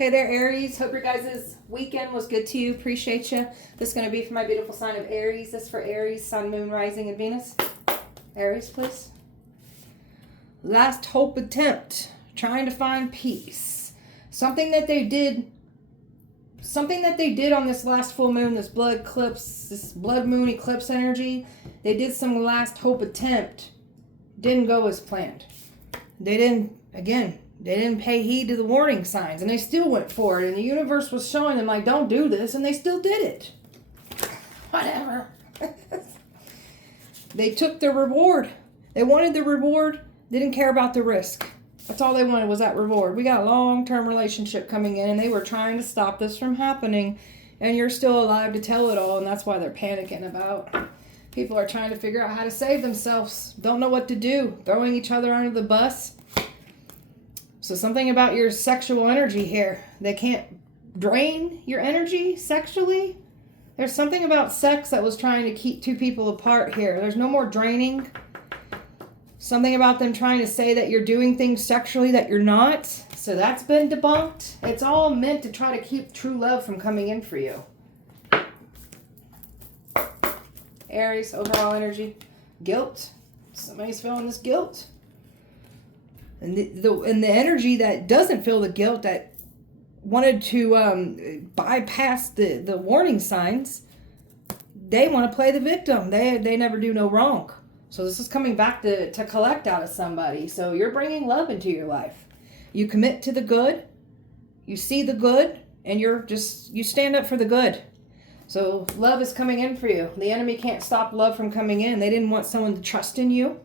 Hey there, Aries. Hope your guys' weekend was good to you. Appreciate you. This is going to be for my beautiful sign of Aries. This is for Aries, Sun, Moon, Rising, and Venus. Aries, please. Last hope attempt. Trying to find peace. Something that they did on this last full moon, this blood eclipse, this blood moon eclipse energy. They did some last hope attempt. Didn't go as planned. They didn't pay heed to the warning signs, and they still went for it, and the universe was showing them, like, don't do this, and they still did it. Whatever. They took the reward. They wanted the reward, didn't care about the risk. That's all they wanted was that reward. We got a long-term relationship coming in, and they were trying to stop this from happening, and you're still alive to tell it all, and that's why they're panicking about. People are trying to figure out how to save themselves. Don't know what to do. Throwing each other under the bus. So something about your sexual energy here. They can't drain your energy sexually. There's something about sex that was trying to keep two people apart here. There's no more draining. Something about them trying to say that you're doing things sexually that you're not. So that's been debunked. It's all meant to try to keep true love from coming in for you. Aries, overall energy. Guilt. Somebody's feeling this guilt. And the energy that doesn't feel the guilt, that wanted to bypass the warning signs, they want to play the victim. They never do no wrong. So this is coming back to collect out of somebody. So you're bringing love into your life. You commit to the good. You see the good. And you stand up for the good. So love is coming in for you. The enemy can't stop love from coming in. They didn't want someone to trust in you.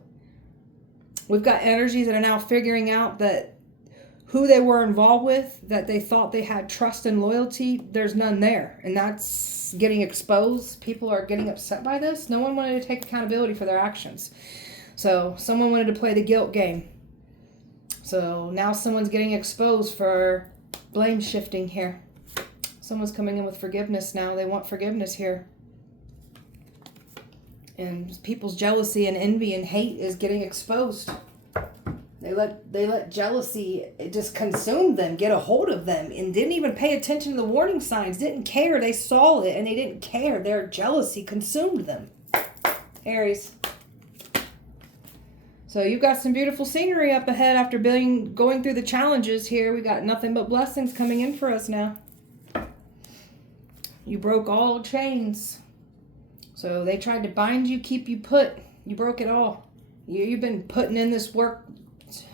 We've got energies that are now figuring out that who they were involved with, that they thought they had trust and loyalty, there's none there. And that's getting exposed. People are getting upset by this. No one wanted to take accountability for their actions. So someone wanted to play the guilt game. So now someone's getting exposed for blame shifting here. Someone's coming in with forgiveness now. They want forgiveness here. And people's jealousy and envy and hate is getting exposed. They let jealousy just consume them, get a hold of them, and didn't even pay attention to the warning signs. Didn't care. They saw it and they didn't care. Their jealousy consumed them. Aries. So you've got some beautiful scenery up ahead after going through the challenges here. We got nothing but blessings coming in for us now. You broke all chains. So they tried to bind you, keep you put. You broke it all. You've been putting in this work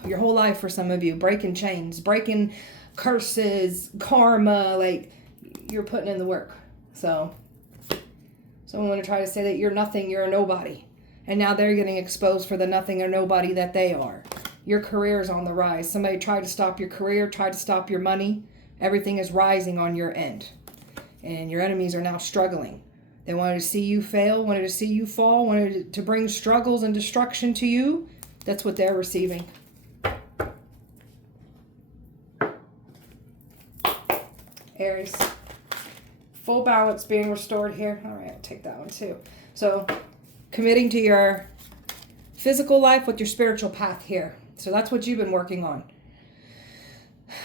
your whole life for some of you. Breaking chains, breaking curses, karma. Like, you're putting in the work. So someone want to try to say that you're nothing, you're a nobody. And now they're getting exposed for the nothing or nobody that they are. Your career is on the rise. Somebody tried to stop your career, tried to stop your money. Everything is rising on your end. And your enemies are now struggling. They wanted to see you fail, wanted to see you fall, wanted to bring struggles and destruction to you. That's what they're receiving. Aries. Full balance being restored here. All right, I'll take that one too. So, committing to your physical life with your spiritual path here. So that's what you've been working on.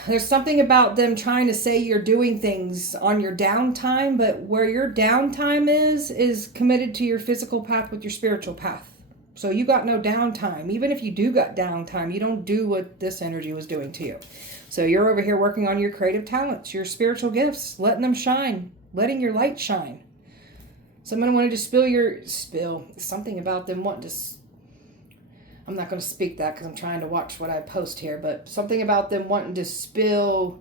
There's something about them trying to say you're doing things on your downtime, but where your downtime is committed to your physical path with your spiritual path. So you got no downtime. Even if you do got downtime, you don't do what this energy was doing to you. So you're over here working on your creative talents, your spiritual gifts, letting them shine, letting your light shine. Someone wanted to spill something about them wanting to. I'm not going to speak that because I'm trying to watch what I post here, but something about them wanting to spill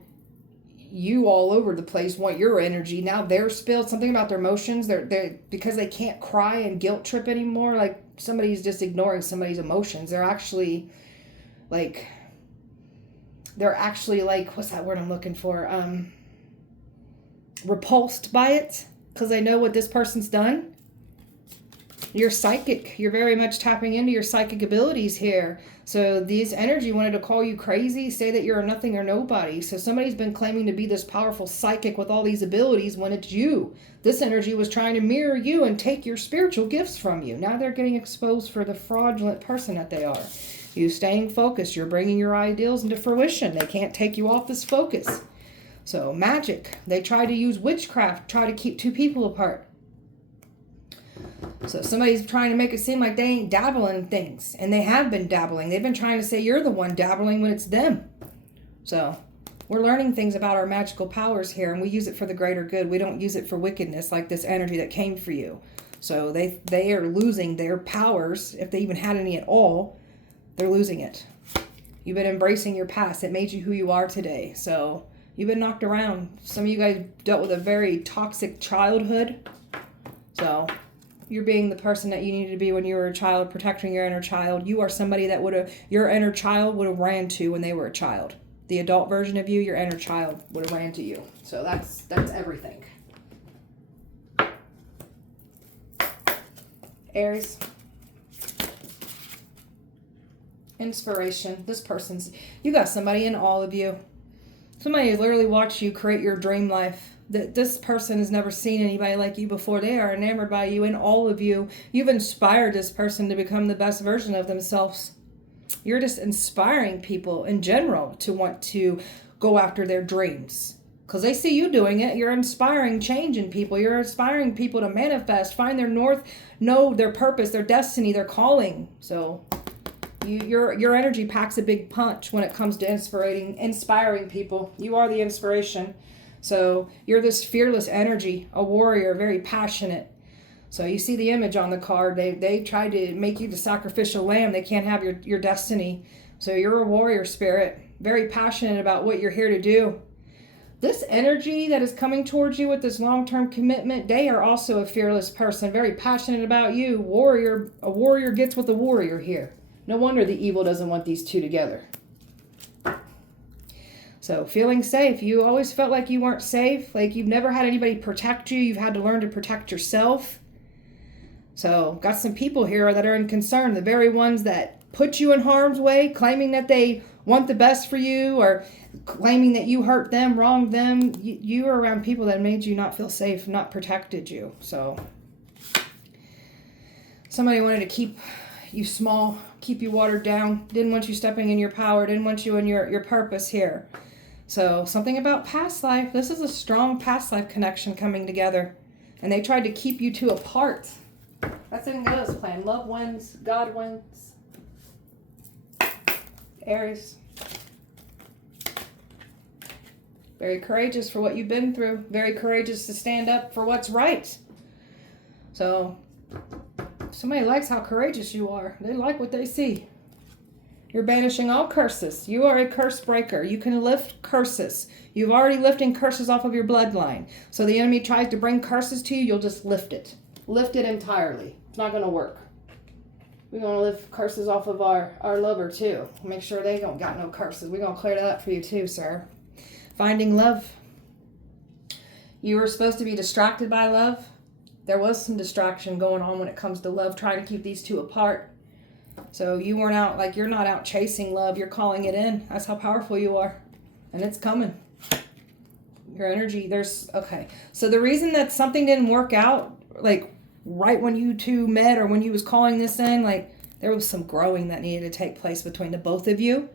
you all over the place, want your energy. Now they're spilled. Something about their emotions. They're because they can't cry and guilt trip anymore. Like somebody's just ignoring somebody's emotions. They're actually like, what's that word I'm looking for? Repulsed by it because they know what this person's done. You're psychic. You're very much tapping into your psychic abilities here. So this energy wanted to call you crazy, say that you're a nothing or nobody. So somebody's been claiming to be this powerful psychic with all these abilities when it's you. This energy was trying to mirror you and take your spiritual gifts from you. Now they're getting exposed for the fraudulent person that they are. You staying focused. You're bringing your ideals into fruition. They can't take you off this focus. So magic, they try to use witchcraft, try to keep two people apart. So somebody's trying to make it seem like they ain't dabbling in things, and they have been dabbling. They've been trying to say you're the one dabbling when it's them. So we're learning things about our magical powers here, and we use it for the greater good. We don't use it for wickedness like this energy that came for you. So they are losing their powers, if they even had any at all. They're losing it. You've been embracing your past. It made you who you are today. So you've been knocked around. Some of you guys dealt with a very toxic childhood. So you're being the person that you needed to be when you were a child, protecting your inner child. You are somebody that your inner child would have ran to when they were a child. The adult version of you, your inner child would have ran to you. So that's everything. Aries. Inspiration. This person's, you got somebody in all of you. Somebody has literally watched you create your dream life. This person has never seen anybody like you before. They are enamored by you and all of you. You've inspired this person to become the best version of themselves. You're just inspiring people in general to want to go after their dreams. Because they see you doing it. You're inspiring change in people. You're inspiring people to manifest, find their north, know their purpose, their destiny, their calling. So your energy packs a big punch when it comes to inspiring people. You are the inspiration. So you're this fearless energy, a warrior, very passionate. So you see the image on the card. They tried to make you the sacrificial lamb. They can't have your destiny. So you're a warrior spirit, very passionate about what you're here to do. This energy that is coming towards you with this long-term commitment, they are also a fearless person, very passionate about you. Warrior, a warrior gets with a warrior here. No wonder the evil doesn't want these two together. So feeling safe. You always felt like you weren't safe, like you've never had anybody protect you. You've had to learn to protect yourself. So got some people here that are in concern, the very ones that put you in harm's way, claiming that they want the best for you or claiming that you hurt them, wronged them. You are around people that made you not feel safe, not protected you. So somebody wanted to keep you small, keep you watered down, didn't want you stepping in your power, didn't want you in your purpose here. So something about past life. This is a strong past life connection coming together. And they tried to keep you two apart. That's in God's plan. Love wins. God wins. Aries. Very courageous for what you've been through. Very courageous to stand up for what's right. So somebody likes how courageous you are. They like what they see. You're banishing all curses. You are a curse breaker. You can lift curses. You've already lifting curses off of your bloodline. So the enemy tries to bring curses to you, you'll just lift it. Lift it entirely. It's not going to work. We're going to lift curses off of our lover too. Make sure they don't got no curses. We're going to clear that up for you too, sir. Finding love. You were supposed to be distracted by love. There was some distraction going on when it comes to love, trying to keep these two apart. So you weren't out, like you're not out chasing love. You're calling it in. That's how powerful you are. And it's coming. Your energy, okay. So the reason that something didn't work out, like right when you two met or when you was calling this in, like there was some growing that needed to take place between the both of you.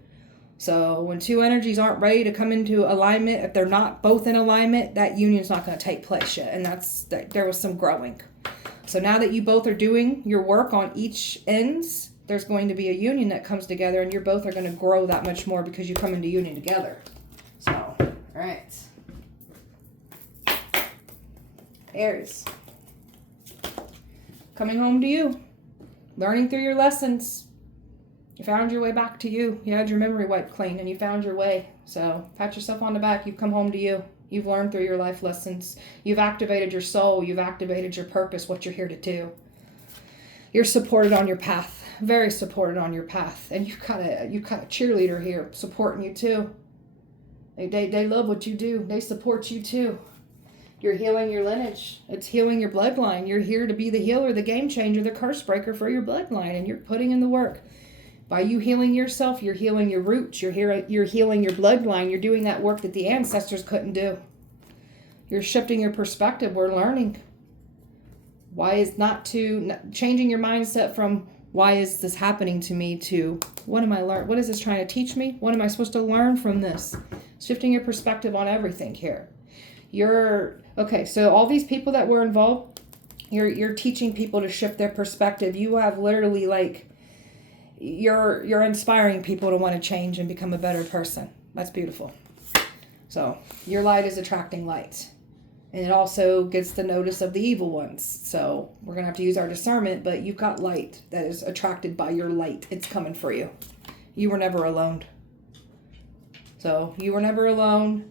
So when two energies aren't ready to come into alignment, if they're not both in alignment, that union's not going to take place yet. And there was some growing. So now that you both are doing your work on each ends, there's going to be a union that comes together, and you both are going to grow that much more because you come into union together. So, all right. Aries. Coming home to you. Learning through your lessons. You found your way back to you. You had your memory wiped clean and you found your way. So pat yourself on the back. You've come home to you. You've learned through your life lessons. You've activated your soul. You've activated your purpose, what you're here to do. You're supported on your path. Very supported on your path. And you've got a cheerleader here supporting you too. They love what you do. They support you too. You're healing your lineage. It's healing your bloodline. You're here to be the healer, the game changer, the curse breaker for your bloodline. And you're putting in the work. By you healing yourself, you're healing your roots. You're healing your bloodline. You're doing that work that the ancestors couldn't do. You're shifting your perspective. We're learning. Why is not to changing your mindset from Why is this happening to me? To what am I learning? What is this trying to teach me? What am I supposed to learn from this? Shifting your perspective on everything here. Okay, so all these people that were involved, you're teaching people to shift their perspective. You have literally like, you're inspiring people to want to change and become a better person. That's beautiful. So your light is attracting light. And it also gets the notice of the evil ones. So we're going to have to use our discernment, but you've got light that is attracted by your light. It's coming for you. You were never alone. So you were never alone.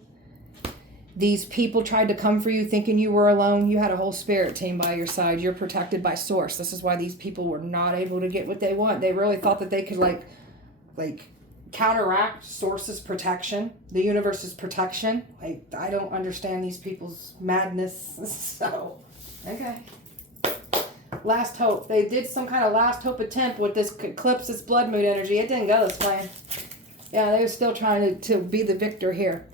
These people tried to come for you thinking you were alone. You had a whole spirit team by your side. You're protected by source. This is why these people were not able to get what they want. They really thought that they could like counteract source's protection, the universe's protection. I don't understand these people's madness. So, okay. Last hope. They did some kind of last hope attempt with this eclipse, this blood moon energy. It didn't go this plan. Yeah, they were still trying to be the victor here.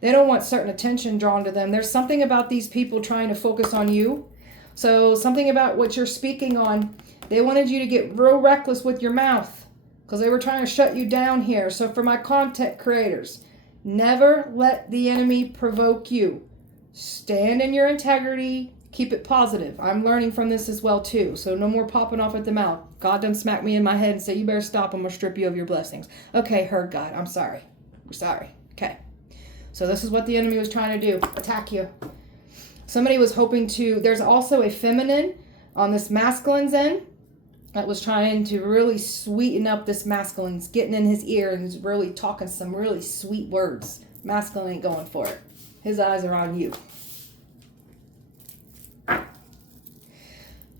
They don't want certain attention drawn to them. There's something about these people trying to focus on you. So something about what you're speaking on. They wanted you to get real reckless with your mouth, because they were trying to shut you down here. So for my content creators, never let the enemy provoke you. Stand in your integrity. Keep it positive. I'm learning from this as well too. So no more popping off at the mouth. God done smack me in my head and say, you better stop. I'm going to strip you of your blessings. Okay, heard God. I'm sorry. We're sorry. Okay. So this is what the enemy was trying to do. Attack you. Somebody was hoping to... There's also a feminine on this masculine's end that was trying to really sweeten up this masculine's, getting in his ear and really talking some really sweet words. Masculine ain't going for it. His eyes are on you.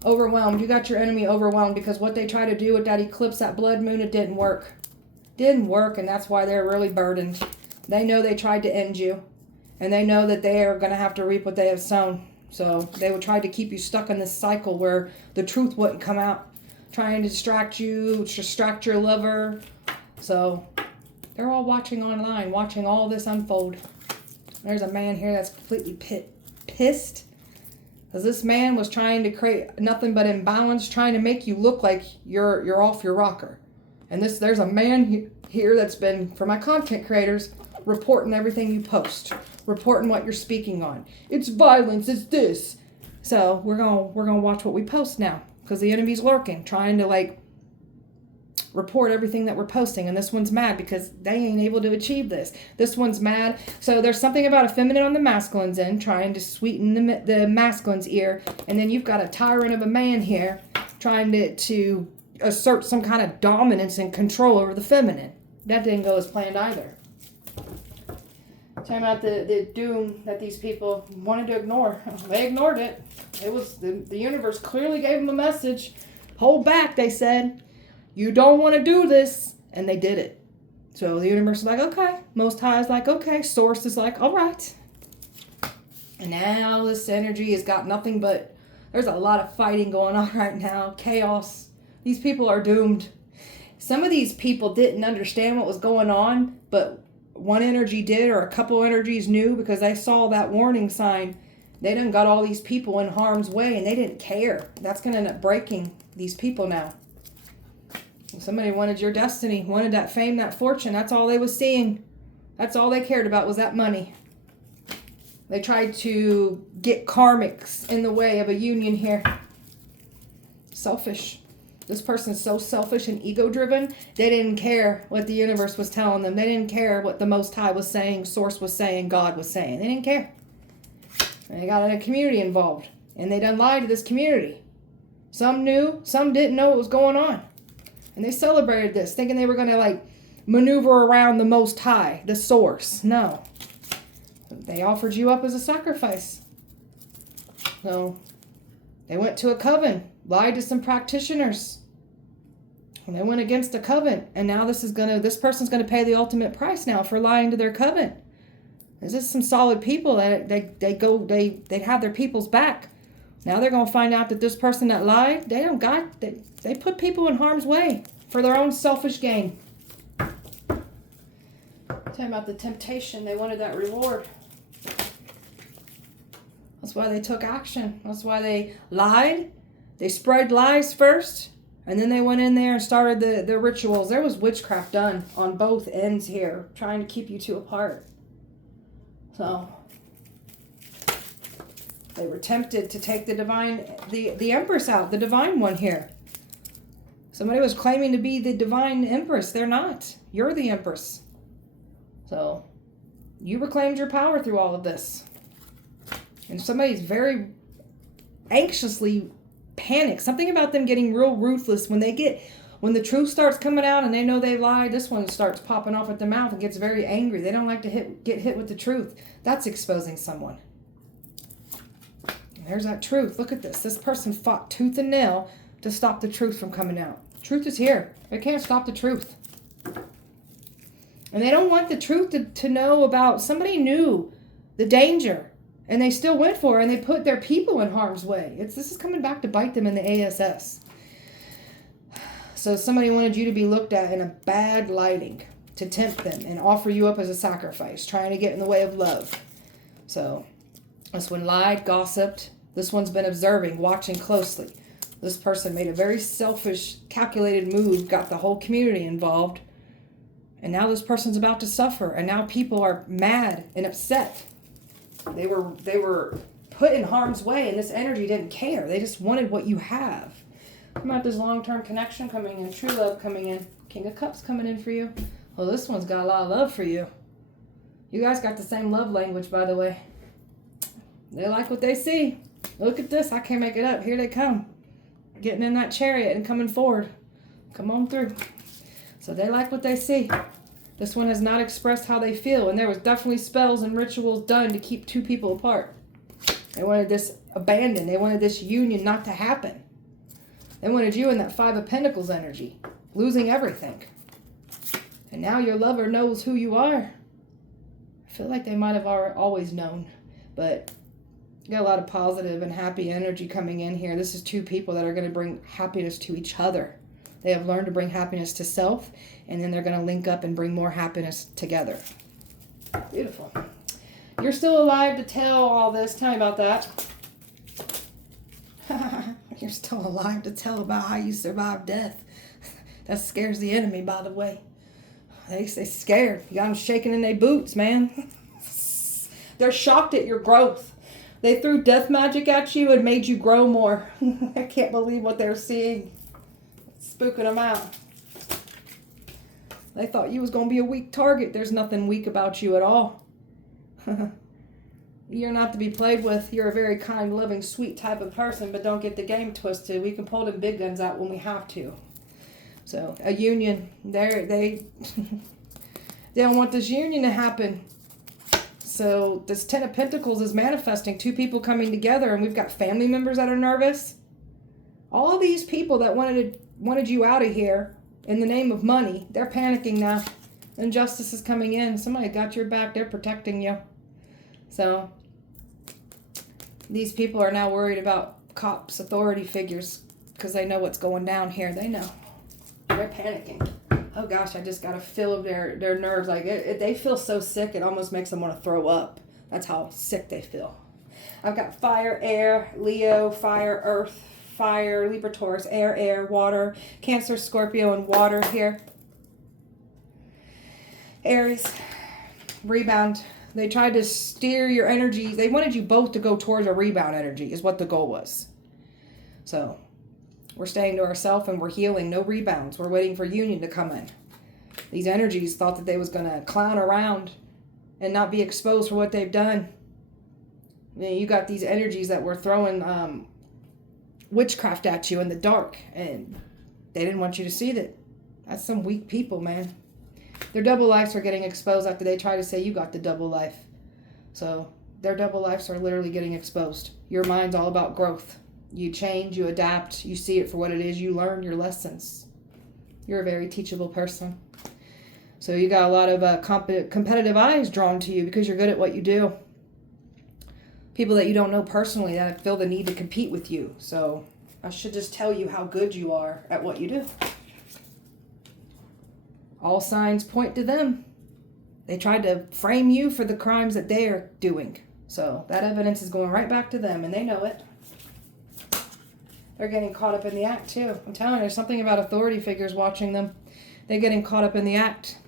Overwhelmed. You got your enemy overwhelmed because what they try to do with that eclipse, that blood moon, it didn't work. Didn't work, and that's why they're really burdened. They know they tried to end you, and they know that they are going to have to reap what they have sown. So they would try to keep you stuck in this cycle where the truth wouldn't come out. Trying to distract you, distract your lover. So they're all watching online, watching all this unfold. There's a man here that's completely pissed. Because this man was trying to create nothing but imbalance, trying to make you look like you're off your rocker. And there's a man here that's been, for my content creators, reporting everything you post. Reporting what you're speaking on. It's violence, it's this. So we're gonna watch what we post now. Because the enemy's lurking, trying to report everything that we're posting. And this one's mad because they ain't able to achieve this. This one's mad. So there's something about a feminine on the masculine's end, trying to sweeten the masculine's ear. And then you've got a tyrant of a man here, trying to assert some kind of dominance and control over the feminine. That didn't go as planned either. Talking about the doom that these people wanted to ignore. They ignored it. It was the universe clearly gave them a message. Hold back, they said. You don't want to do this. And they did it. So the universe is like, okay. Most High is like, okay. Source is like, all right. And now this energy has got nothing but... There's a lot of fighting going on right now. Chaos. These people are doomed. Some of these people didn't understand what was going on, but one energy did, or a couple energies knew, because they saw that warning sign. They done got all these people in harm's way, and they didn't care. That's going to end up breaking these people now. Somebody wanted your destiny, wanted that fame, that fortune. That's all they was seeing. That's all they cared about was that money. They tried to get karmics in the way of a union here. Selfish. This person's so selfish and ego-driven, they didn't care what the universe was telling them. They didn't care what the Most High was saying, Source was saying, God was saying. They didn't care. And they got a community involved. And they done lied to this community. Some knew, some didn't know what was going on. And they celebrated this, thinking they were going to maneuver around the Most High, the Source. No. They offered you up as a sacrifice. So they went to a coven, lied to some practitioners. And they went against a coven. And now this person's going to pay the ultimate price now for lying to their coven. This is some solid people that they have their people's back. Now they're going to find out that this person that lied, they put people in harm's way for their own selfish gain. Talking about the temptation, they wanted that reward. That's why they took action. That's why they lied. They spread lies first. And then they went in there and started the rituals. There was witchcraft done on both ends here, trying to keep you two apart. So they were tempted to take the divine, the Empress out, the divine one here. Somebody was claiming to be the divine Empress. They're not. You're the Empress. So you reclaimed your power through all of this. And somebody's very anxiously panicked. Something about them getting real ruthless when the truth starts coming out and they know they lied. This one starts popping off at the mouth and gets very angry. They don't like to get hit with the truth. That's exposing someone. And there's that truth. Look at this. This person fought tooth and nail to stop the truth from coming out. Truth is here. They can't stop the truth. And they don't want the truth to know about. Somebody knew the danger. And they still went for it, and they put their people in harm's way. This is coming back to bite them in the ASS. So somebody wanted you to be looked at in a bad lighting to tempt them and offer you up as a sacrifice, trying to get in the way of love. So this one lied, gossiped. This one's been observing, watching closely. This person made a very selfish, calculated move, got the whole community involved. And now this person's about to suffer, and now people are mad and upset. They were put in harm's way, and this energy didn't care. They just wanted what you have. How about this long-term connection coming in, true love coming in, King of Cups coming in for you. Well, this one's got a lot of love for you. You guys got the same love language, by the way. They like what they see. Look at this. I can't make it up. Here they come. Getting in that chariot and coming forward. Come on through. So they like what they see. This one has not expressed how they feel, and there was definitely spells and rituals done to keep two people apart. They wanted this abandoned. They wanted this union not to happen. They wanted you in that Five of Pentacles energy, losing everything. And now your lover knows who you are. I feel like they might have always known, but you got a lot of positive and happy energy coming in here. This is two people that are going to bring happiness to each other. They have learned to bring happiness to self, and then they're going to link up and bring more happiness together. Beautiful. You're still alive to tell all this. Tell me about that. You're still alive to tell about how you survived death. That scares the enemy, by the way. They scared. You got them shaking in their boots, man. They're shocked at your growth. They threw death magic at you and made you grow more. I can't believe what they're seeing. Spooking them out. They thought you was going to be a weak target. There's nothing weak about you at all. You're not to be played with. You're a very kind, loving, sweet type of person, but don't get the game twisted. We can pull them big guns out when we have to. So, a union. They don't want this union to happen. So, this Ten of Pentacles is manifesting. Two people coming together, and we've got family members that are nervous. All these people that wanted you out of here in the name of money, they're panicking now. Injustice is coming in. Somebody got your back. They're protecting you. So these people are now worried about cops, authority figures, because they know what's going down here. They know. They're panicking. Oh gosh, I just got a feel of their nerves. Like they feel so sick, it almost makes them want to throw up. That's how sick they feel. I've got fire, air, Leo, fire, earth, fire, Libra, Taurus, air, water, Cancer, Scorpio, and water here. Aries, rebound. They tried to steer your energy. They wanted you both to go towards a rebound energy is what the goal was. So we're staying to ourselves and we're healing. No rebounds. We're waiting for union to come in. These energies thought that they was going to clown around and not be exposed for what they've done. You got these energies that were throwing witchcraft at you in the dark, and they didn't want you to see that. That's some weak people, man. Their double lives are getting exposed after they try to say you got the double life. So their double lives are literally getting exposed. Your mind's all about growth. You change, you adapt, you see it for what it is, you learn your lessons. You're a very teachable person. So you got a lot of competitive eyes drawn to you because you're good at what you do. People that you don't know personally that feel the need to compete with you. So I should just tell you how good you are at what you do. All signs point to them. They tried to frame you for the crimes that they are doing. So that evidence is going right back to them, and they know it. They're getting caught up in the act too. I'm telling you, there's something about authority figures watching them. They're getting caught up in the act,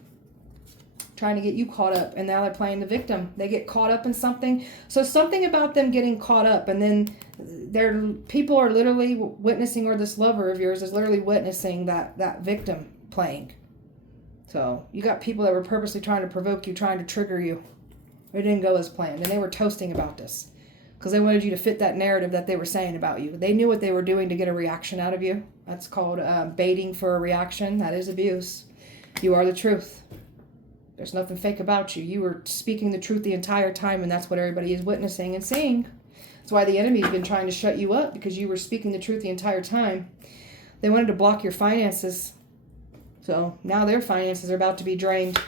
trying to get you caught up, and now they're playing the victim. They get caught up in something. So something about them getting caught up, and then people are literally witnessing, or this lover of yours is literally witnessing that victim playing. So you got people that were purposely trying to provoke you, trying to trigger you. It didn't go as planned, and they were toasting about this because they wanted you to fit that narrative that they were saying about you. They knew what they were doing to get a reaction out of you. That's called baiting for a reaction. That is abuse. You are the truth. There's nothing fake about you. You were speaking the truth the entire time, and that's what everybody is witnessing and seeing. That's why the enemy's been trying to shut you up, because you were speaking the truth the entire time. They wanted to block your finances. So now their finances are about to be drained.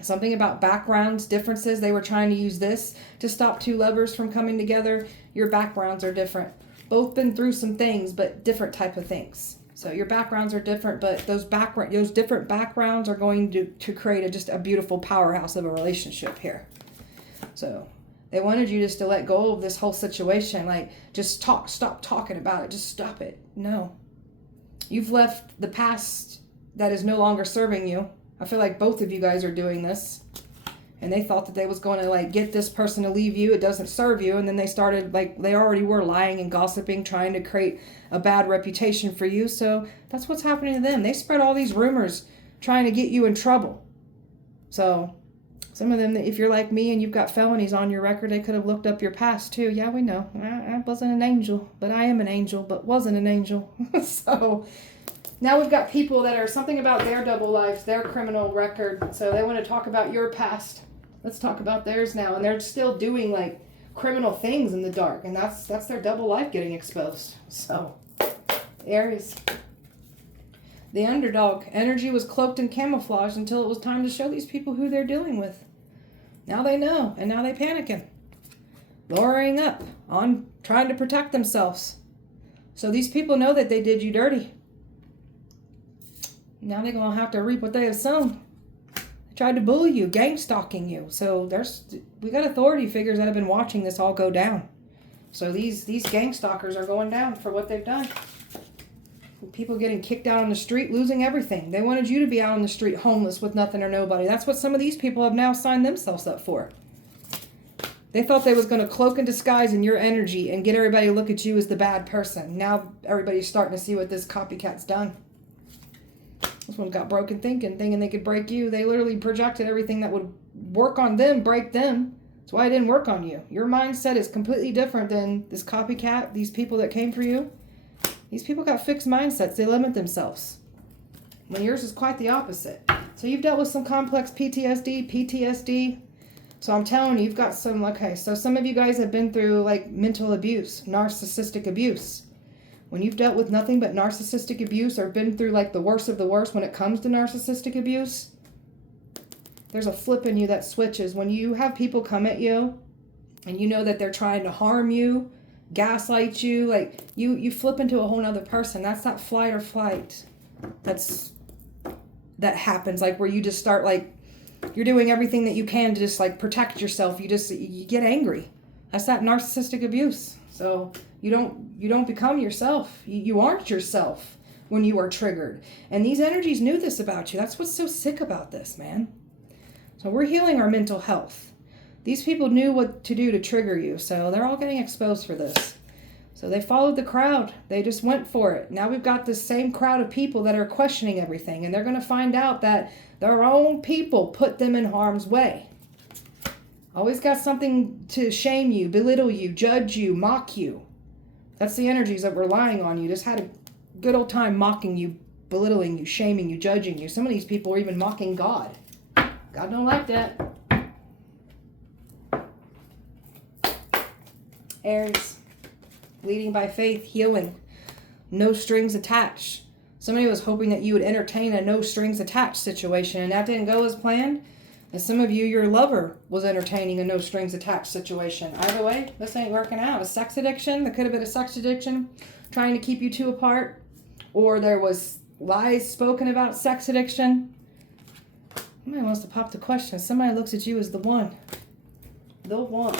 Something about backgrounds, differences. They were trying to use this to stop two lovers from coming together. Your backgrounds are different. Both been through some things, but different type of things. So your backgrounds are different, but those different backgrounds are going to create just a beautiful powerhouse of a relationship here. So they wanted you just to let go of this whole situation. Like, just stop talking about it. Just stop it. No. You've left the past that is no longer serving you. I feel like both of you guys are doing this. And they thought that they was going to, like, get this person to leave you. It doesn't serve you. And then they started, like, they already were lying and gossiping, trying to create a bad reputation for you. So that's what's happening to them. They spread all these rumors trying to get you in trouble. So some of them, if you're like me and you've got felonies on your record, they could have looked up your past too. Yeah, we know. I wasn't an angel, but I am an angel, but wasn't an angel. So now we've got people that are something about their double lives, their criminal record. So they want to talk about your past. Let's talk about theirs now. And they're still doing, like, criminal things in the dark. And that's their double life getting exposed. So, Aries. The underdog. Energy was cloaked and camouflaged until it was time to show these people who they're dealing with. Now they know. And now they panicking. Lowering up on trying to protect themselves. So these people know that they did you dirty. Now they're going to have to reap what they have sown. They tried to bully you, gang stalking you. So we got authority figures that have been watching this all go down. So these gang stalkers are going down for what they've done. People getting kicked out on the street, losing everything. They wanted you to be out on the street homeless with nothing or nobody. That's what some of these people have now signed themselves up for. They thought they was going to cloak and disguise in your energy and get everybody to look at you as the bad person. Now everybody's starting to see what this copycat's done. This one got broken thinking they could break you. They literally projected everything that would work on them, break them. That's why it didn't work on you. Your mindset is completely different than this copycat, these people that came for you. These people got fixed mindsets. They limit themselves. When yours is quite the opposite. So you've dealt with some complex PTSD. So I'm telling you, you've got some, okay, so some of you guys have been through, like, mental abuse, narcissistic abuse. When you've dealt with nothing but narcissistic abuse, or been through, like, the worst of the worst when it comes to narcissistic abuse, there's a flip in you that switches. When you have people come at you and you know that they're trying to harm you, gaslight you, like, you flip into a whole nother person. That's that flight or flight. That happens, like, where you just start, like, you're doing everything that you can to just, like, protect yourself. You get angry. That's that narcissistic abuse. So you don't become yourself. You aren't yourself when you are triggered. And these energies knew this about you. That's what's so sick about this, man. So we're healing our mental health. These people knew what to do to trigger you. So they're all getting exposed for this. So they followed the crowd. They just went for it. Now we've got this same crowd of people that are questioning everything. And they're going to find out that their own people put them in harm's way. Always got something to shame you, belittle you, judge you, mock you. That's the energies that were lying on you. Just had a good old time mocking you, belittling you, shaming you, judging you. Some of these people are even mocking God. God don't like that. Aries, leading by faith, healing, no strings attached. Somebody was hoping that you would entertain a no strings attached situation, and that didn't go as planned. And some of you, your lover was entertaining a no strings attached situation. Either way, this ain't working out. A sex addiction, there could have been a sex addiction trying to keep you two apart. Or there was lies spoken about sex addiction. Somebody wants to pop the question. Somebody looks at you as the one. The one.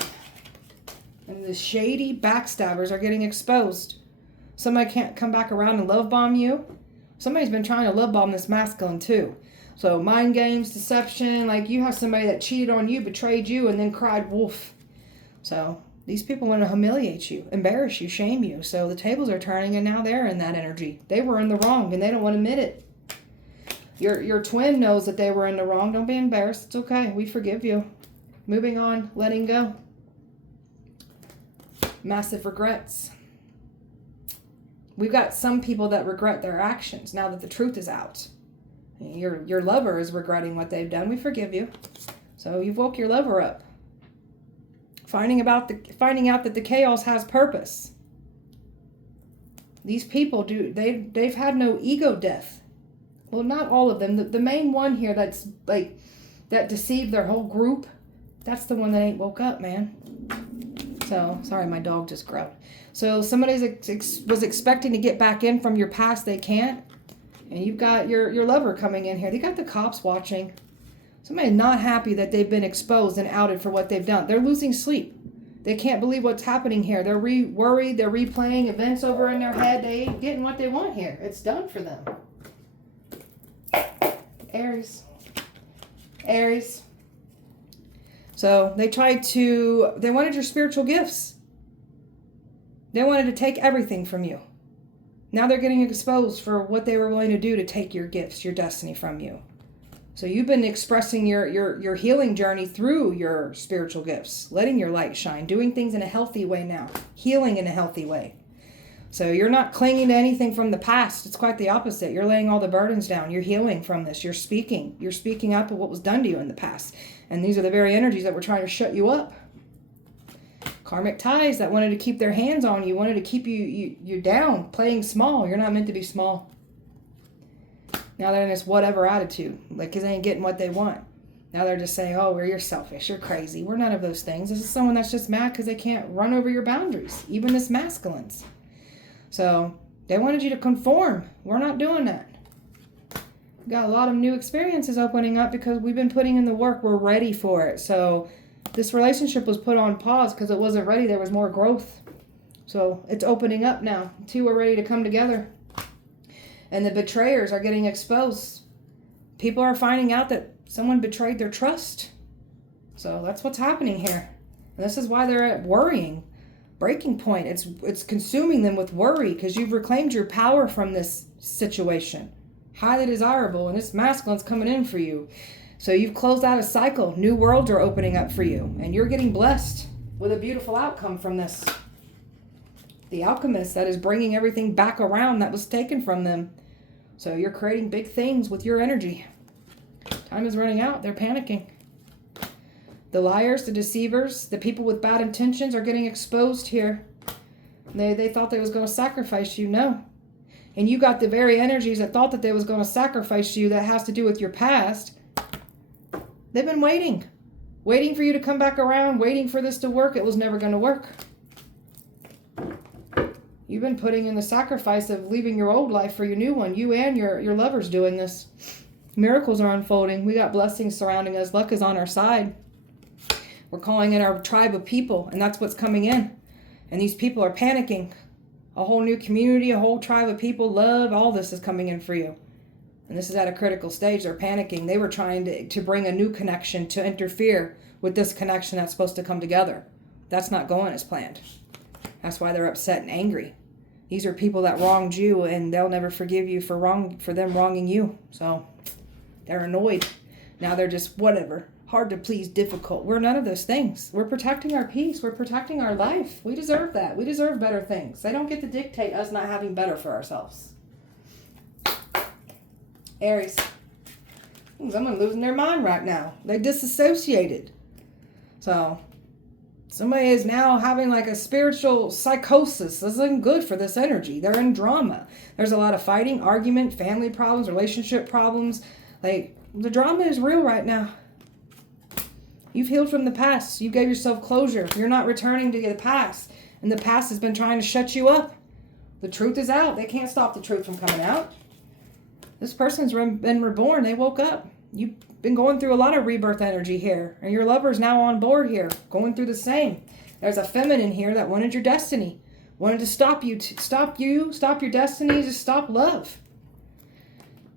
And the shady backstabbers are getting exposed. somebody can't come back around and love bomb you. Somebody's been trying to love bomb this masculine too. So mind games, deception, like you have somebody that cheated on you, betrayed you, and then cried wolf. So these people want to humiliate you, embarrass you, shame you. So the tables are turning, and now they're in that energy. They were in the wrong, and they don't want to admit it. Your twin knows that they were in the wrong. Don't be embarrassed. It's okay. We forgive you. Moving on, letting go. Massive regrets. We've got some people that regret their actions now that the truth is out. Your lover is regretting what they've done. We forgive you. So you've woke your lover up. Finding out that the chaos has purpose. These people they've had no ego death. Well, not all of them. The main one here that deceived their whole group, that's the one that ain't woke up, man. So, sorry, my dog just growled. So somebody was expecting to get back in from your past, they can't. And you've got your lover coming in here. They got the cops watching. Somebody's not happy that they've been exposed and outed for what they've done. They're losing sleep. They can't believe what's happening here. They're worried. They're replaying events over in their head. They ain't getting what they want here. It's done for them. Aries. So they wanted your spiritual gifts. They wanted to take everything from you. Now they're getting exposed for what they were willing to do to take your gifts, your destiny from you. So you've been expressing your healing journey through your spiritual gifts, letting your light shine, doing things in a healthy way now, healing in a healthy way. So you're not clinging to anything from the past. It's quite the opposite. You're laying all the burdens down. You're healing from this. You're speaking up of what was done to you in the past. And these are the very energies that were trying to shut you up. Karmic ties that wanted to keep their hands on you, wanted to keep you down, playing small. You're not meant to be small. Now they're in this whatever attitude, like because they ain't getting what they want. Now they're just saying, oh, you're selfish, you're crazy. We're none of those things. This is someone that's just mad because they can't run over your boundaries, even this masculines. So they wanted you to conform. We're not doing that. We've got a lot of new experiences opening up because we've been putting in the work. We're ready for it. So this relationship was put on pause because it wasn't ready. There was more growth. So it's opening up now. Two are ready to come together. And the betrayers are getting exposed. People are finding out that someone betrayed their trust. So that's what's happening here. And this is why they're at worrying. Breaking point. It's consuming them with worry because you've reclaimed your power from this situation. Highly desirable, and this masculine's coming in for you. So you've closed out a cycle. New worlds are opening up for you, and you're getting blessed with a beautiful outcome from this. The alchemist that is bringing everything back around that was taken from them. So you're creating big things with your energy. Time is running out. They're panicking. The liars, the deceivers, the people with bad intentions are getting exposed here. They thought they was going to sacrifice you. No. And you got the very energies that thought that they was going to sacrifice you that has to do with your past. They've been waiting. Waiting for you to come back around, waiting for this to work. It was never going to work. You've been putting in the sacrifice of leaving your old life for your new one. You and your lover's doing this. Miracles are unfolding. We got blessings surrounding us. Luck is on our side. We're calling in our tribe of people, and that's what's coming in. And these people are panicking. A whole new community, a whole tribe of people, love, all this is coming in for you. And this is at a critical stage. They're panicking. They were trying to bring a new connection to interfere with this connection that's supposed to come together. That's not going as planned. That's why they're upset and angry. These are people that wronged you, and they'll never forgive you for them wronging you. So they're annoyed. Now they're just whatever. Hard to please, difficult. We're none of those things. We're protecting our peace. We're protecting our life. We deserve that. We deserve better things. They don't get to dictate us not having better for ourselves. Aries. Someone losing their mind right now. They disassociated. So somebody is now having like a spiritual psychosis. This isn't good for this energy. They're in drama. There's a lot of fighting, argument, family problems, relationship problems. Like the drama is real right now. You've healed from the past. You gave yourself closure. You're not returning to the past. And the past has been trying to shut you up. The truth is out. They can't stop the truth from coming out. This person's been reborn. They woke up. You've been going through a lot of rebirth energy here. And your lover's now on board here, going through the same. There's a feminine here that wanted your destiny. Wanted to stop you, stop your destiny, to stop love.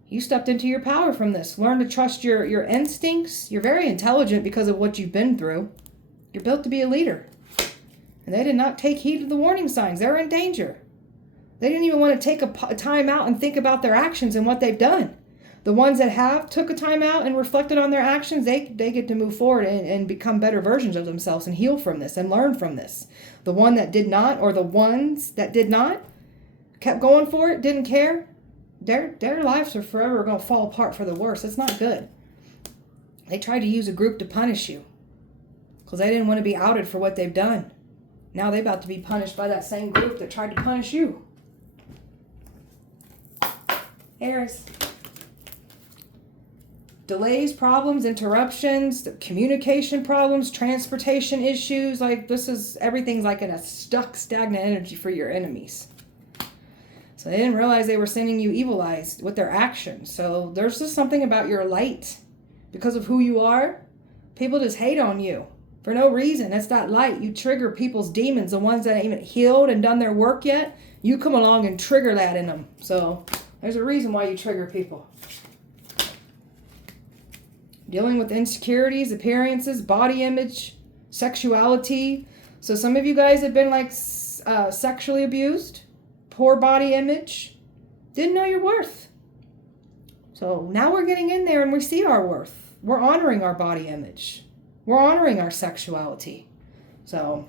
You stepped into your power from this. Learn to trust your instincts. You're very intelligent because of what you've been through. You're built to be a leader. And they did not take heed of the warning signs. They're in danger. They didn't even want to take a time out and think about their actions and what they've done. The ones that have took a time out and reflected on their actions, they get to move forward and become better versions of themselves and heal from this and learn from this. The one that did not, or the ones that did not, kept going for it, didn't care, their lives are forever going to fall apart for the worse. It's not good. They tried to use a group to punish you because they didn't want to be outed for what they've done. Now they're about to be punished by that same group that tried to punish you. Aries. Delays, problems, interruptions, communication problems, transportation issues. Like everything's like in a stagnant energy for your enemies. So they didn't realize they were sending you evil eyes with their actions. So there's just something about your light. Because of who you are, people just hate on you for no reason. It's that light. You trigger people's demons, the ones that haven't healed and done their work yet. You come along and trigger that in them. So there's a reason why you trigger people. Dealing with insecurities, appearances, body image, sexuality. So some of you guys have been like sexually abused, poor body image, didn't know your worth. So now we're getting in there and we see our worth. We're honoring our body image. We're honoring our sexuality. So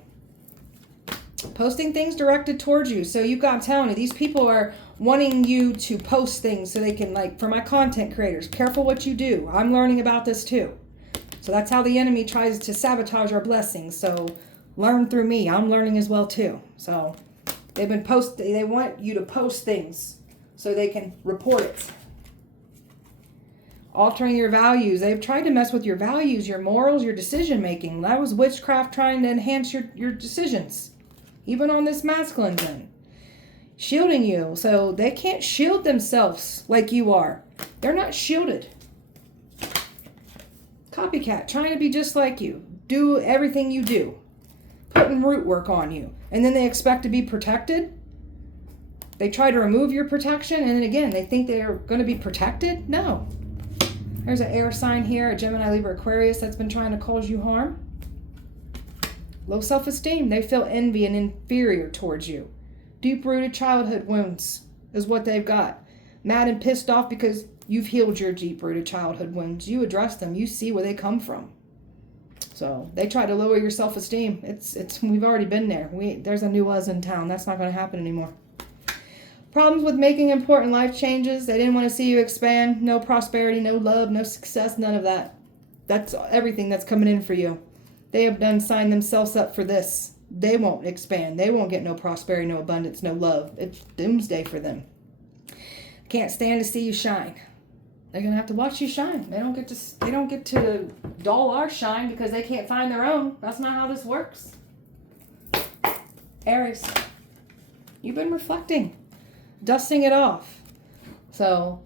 posting things directed towards you. So I'm telling you, these people are wanting you to post things so they can, like, for my content creators, careful what you do. I'm learning about this too. So that's how the enemy tries to sabotage our blessings. So learn through me. I'm learning as well too. So they want you to post things so they can report it. Altering your values. They've tried to mess with your values, your morals, your decision making. That was witchcraft trying to enhance your decisions. Even on this masculine thing. Shielding you. So they can't shield themselves like you are. They're not shielded. Copycat. Trying to be just like you. Do everything you do. Putting root work on you. And then they expect to be protected. They try to remove your protection. And then again, they think they're going to be protected. No. There's an air sign here. A Gemini, Libra, Aquarius that's been trying to cause you harm. Low self-esteem. They feel envy and inferior towards you. Deep-rooted childhood wounds is what they've got. Mad and pissed off because you've healed your deep-rooted childhood wounds. You address them. You see where they come from. So they try to lower your self-esteem. We've already been there. There's a new us in town. That's not going to happen anymore. Problems with making important life changes. They didn't want to see you expand. No prosperity, no love, no success, none of that. That's everything that's coming in for you. They have signed themselves up for this. They won't expand. They won't get no prosperity, no abundance, no love. It's doomsday for them. Can't stand to see you shine. They're gonna have to watch you shine. They don't get to dull our shine because they can't find their own. That's not how this works. Aries, you've been reflecting, dusting it off. So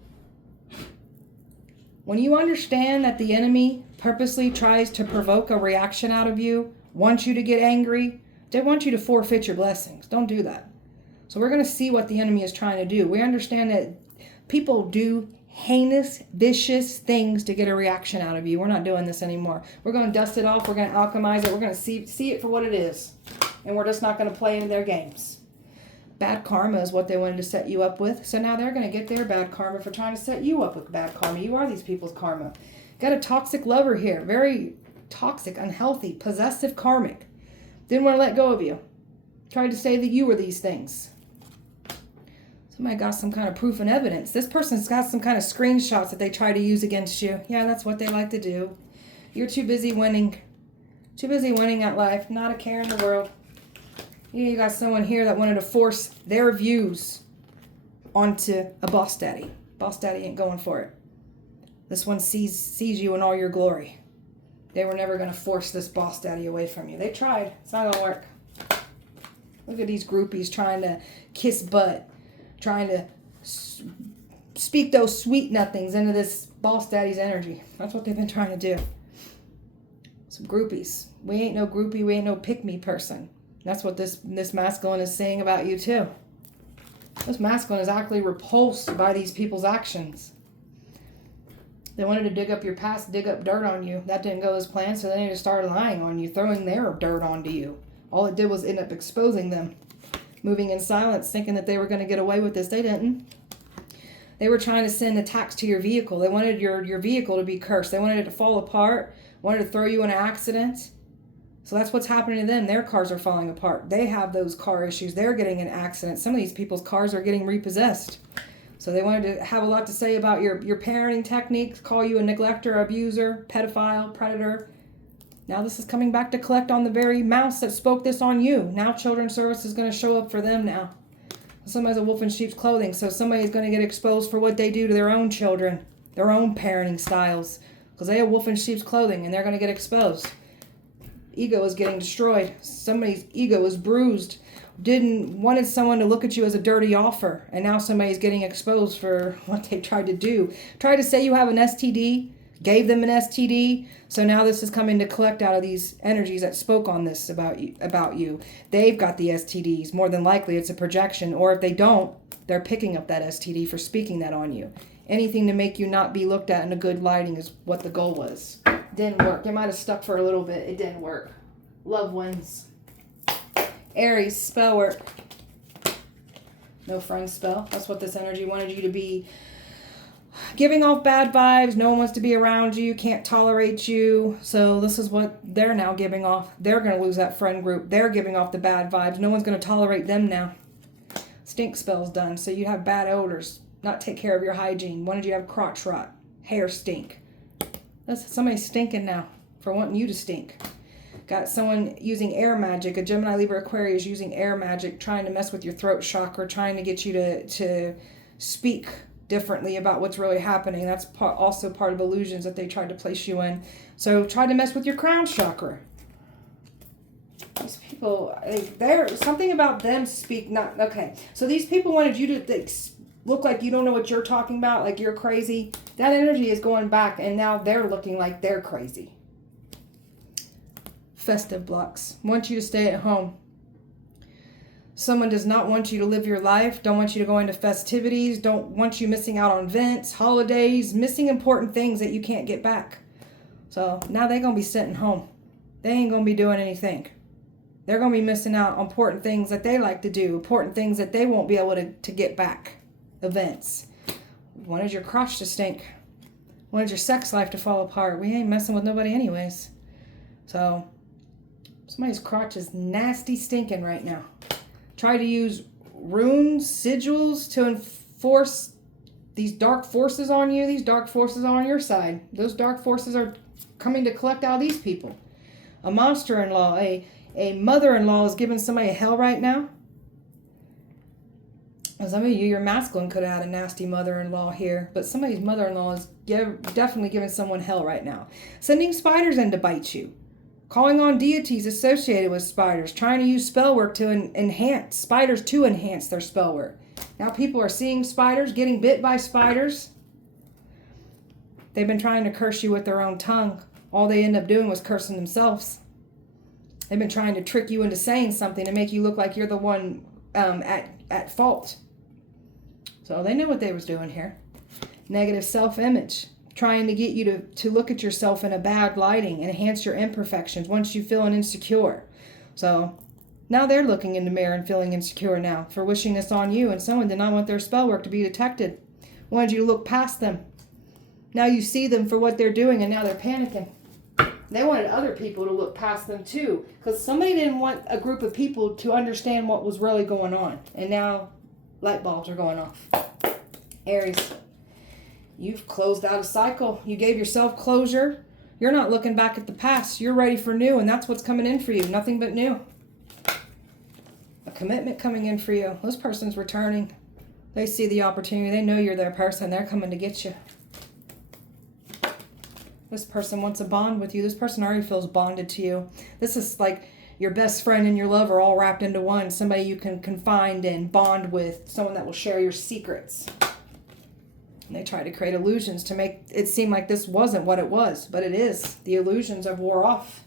when you understand that the enemy purposely tries to provoke a reaction out of you, wants you to get angry, they want you to forfeit your blessings. Don't do that. So we're going to see what the enemy is trying to do. We understand that people do heinous, vicious things to get a reaction out of you. We're not doing this anymore. We're going to dust it off. We're going to alchemize it. We're going to see it for what it is. And we're just not going to play into their games. Bad karma is what they wanted to set you up with. So now they're going to get their bad karma for trying to set you up with bad karma. You are these people's karma. Got a toxic lover here. Very toxic, unhealthy, possessive, karmic. Didn't want to let go of you. Tried to say that you were these things. Somebody got some kind of proof and evidence. This person's got some kind of screenshots that they try to use against you. Yeah, that's what they like to do. You're too busy winning. Too busy winning at life. Not a care in the world. You got someone here that wanted to force their views onto a boss daddy. Boss daddy ain't going for it. This one sees you in all your glory. They were never going to force this boss daddy away from you. They tried. It's not going to work. Look at these groupies trying to kiss butt. Trying to speak those sweet nothings into this boss daddy's energy. That's what they've been trying to do. Some groupies. We ain't no groupie. We ain't no pick-me person. That's what this masculine is saying about you too. This masculine is actually repulsed by these people's actions. They wanted to dig up your past, dig up dirt on you. That didn't go as planned, so they need to start lying on you, throwing their dirt onto you. All it did was end up exposing them. Moving in silence, thinking that they were going to get away with this. They didn't. They were trying to send attacks to your vehicle. They wanted your vehicle to be cursed. They wanted it to fall apart, wanted to throw you in an accident. So that's what's happening to them. Their cars are falling apart. They have those car issues. They're getting in accidents. Some of these people's cars are getting repossessed. So they wanted to have a lot to say about your parenting techniques, call you a neglector, abuser, pedophile, predator. Now this is coming back to collect on the very mouse that spoke this on you. Now Children's Service is going to show up for them now. Somebody's a wolf in sheep's clothing, so somebody's going to get exposed for what they do to their own children, their own parenting styles, because they have wolf in sheep's clothing and they're going to get exposed. Ego is getting destroyed. Somebody's ego is bruised. Wanted someone to look at you as a dirty offer, and now somebody's getting exposed for what they tried to do. Tried to say you have an STD, gave them an STD, so now this is coming to collect out of these energies that spoke on this about you. They've got the STDs. More than likely it's a projection, or if they don't, they're picking up that STD for speaking that on you. Anything to make you not be looked at in a good lighting is what the goal was. Didn't work. It might have stuck for a little bit. It didn't work. Love wins. Aries, spell work. No friend spell. That's what this energy wanted you to be. Giving off bad vibes. No one wants to be around you. Can't tolerate you. So this is what they're now giving off. They're going to lose that friend group. They're giving off the bad vibes. No one's going to tolerate them now. Stink spell's done. So you have bad odors. Not take care of your hygiene. Wanted you to have crotch rot. Hair stink. That's somebody stinking now for wanting you to stink. Got someone using air magic, a Gemini, Libra, Aquarius using air magic, trying to mess with your throat chakra, trying to get you to speak differently about what's really happening. That's also part of illusions that they tried to place you in. So try to mess with your crown chakra. These people, there's something about them speak not, okay. So these people wanted you to look like you don't know what you're talking about, like you're crazy. That energy is going back, and now they're looking like they're crazy. Festive blocks. Want you to stay at home. Someone does not want you to live your life, don't want you to go into festivities, don't want you missing out on events, holidays, missing important things that you can't get back. So now they're going to be sitting home. They ain't going to be doing anything. They're going to be missing out on important things that they like to do, important things that they won't be able to get back. Events. Wanted your crotch to stink. Wanted your sex life to fall apart. We ain't messing with nobody anyways. So somebody's crotch is nasty stinking right now. Try to use runes, sigils to enforce these dark forces on you. These dark forces are on your side. Those dark forces are coming to collect out these people. A monster-in-law, a mother-in-law is giving somebody hell right now. Some of you, your masculine could have had a nasty mother-in-law here, but somebody's mother-in-law is definitely giving someone hell right now. Sending spiders in to bite you. Calling on deities associated with spiders. Trying to use spell work to enhance spiders to enhance their spell work. Now people are seeing spiders, getting bit by spiders. They've been trying to curse you with their own tongue. All they end up doing was cursing themselves. They've been trying to trick you into saying something to make you look like you're the one at fault. So they knew what they was doing here. Negative self-image. Trying to get you to look at yourself in a bad lighting, enhance your imperfections once you feeling insecure. So now they're looking in the mirror and feeling insecure now for wishing this on you, and someone did not want their spell work to be detected. Wanted you to look past them. Now you see them for what they're doing, and now they're panicking. They wanted other people to look past them too, because somebody didn't want a group of people to understand what was really going on. And now light bulbs are going off. Aries, you've closed out a cycle. You gave yourself closure. You're not looking back at the past. You're ready for new, and that's what's coming in for you. Nothing but new. A commitment coming in for you. This person's returning. They see the opportunity. They know you're their person. They're coming to get you. This person wants a bond with you. This person already feels bonded to you. This is like your best friend and your lover all wrapped into one. Somebody you can confide in, bond with. Someone that will share your secrets. And they try to create illusions to make it seem like this wasn't what it was. But it is. The illusions have wore off.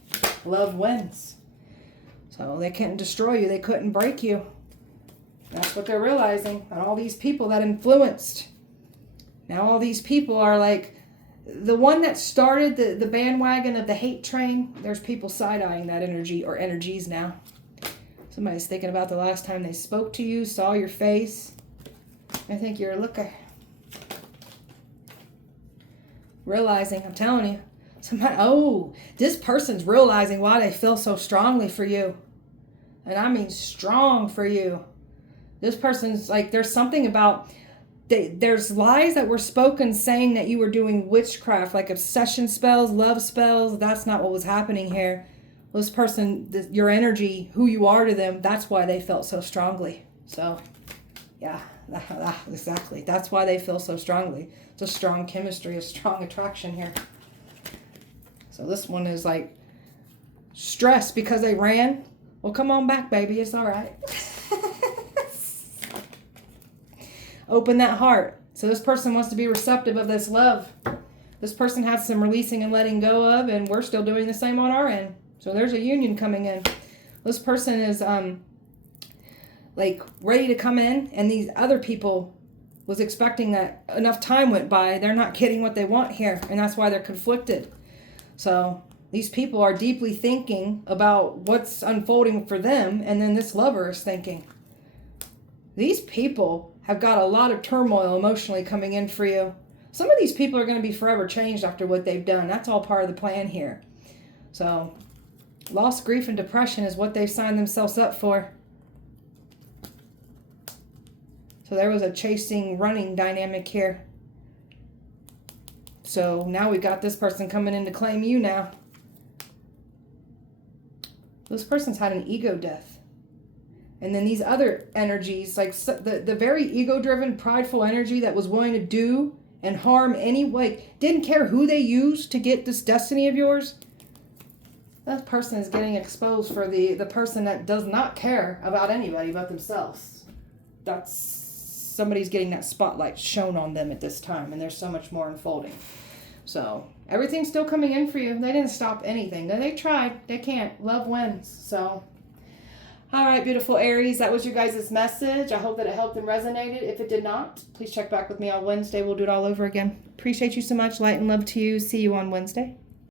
Love wins. So they couldn't destroy you. They couldn't break you. That's what they're realizing. And all these people that influenced. Now all these people are like, the one that started the bandwagon of the hate train, there's people side-eyeing that energy or energies now. Somebody's thinking about the last time they spoke to you, saw your face. I think you're looking. Realizing, I'm telling you. This person's realizing why they feel so strongly for you. And I mean strong for you. This person's like, there's something about, there's lies that were spoken saying that you were doing witchcraft, like obsession spells, love spells. That's not what was happening here. This person, your energy, who you are to them, that's why they felt so strongly. So, yeah, exactly. That's why they feel so strongly. It's a strong chemistry, a strong attraction here. So this one is like stressed because they ran. Well, come on back, baby. It's all right. Open that heart. So this person wants to be receptive of this love. This person has some releasing and letting go of, and we're still doing the same on our end. So there's a union coming in. This person is like ready to come in, and these other people was expecting that enough time went by. They're not getting what they want here, and that's why they're conflicted. So these people are deeply thinking about what's unfolding for them, and then this lover is thinking. These people have got a lot of turmoil emotionally coming in for you. Some of these people are going to be forever changed after what they've done. That's all part of the plan here. So loss, grief, and depression is what they've signed themselves up for. So there was a chasing, running dynamic here. So now we got this person coming in to claim you now. This person's had an ego death. And then these other energies, like the very ego-driven, prideful energy that was willing to do and harm anyway, didn't care who they used to get this destiny of yours. That person is getting exposed for the person that does not care about anybody but themselves. Somebody's getting that spotlight shown on them at this time, and there's so much more unfolding. So everything's still coming in for you. They didn't stop anything. They tried. They can't. Love wins. So, all right, beautiful Aries, that was your guys' message. I hope that it helped and resonated. If it did not, please check back with me on Wednesday. We'll do it all over again. Appreciate you so much. Light and love to you. See you on Wednesday.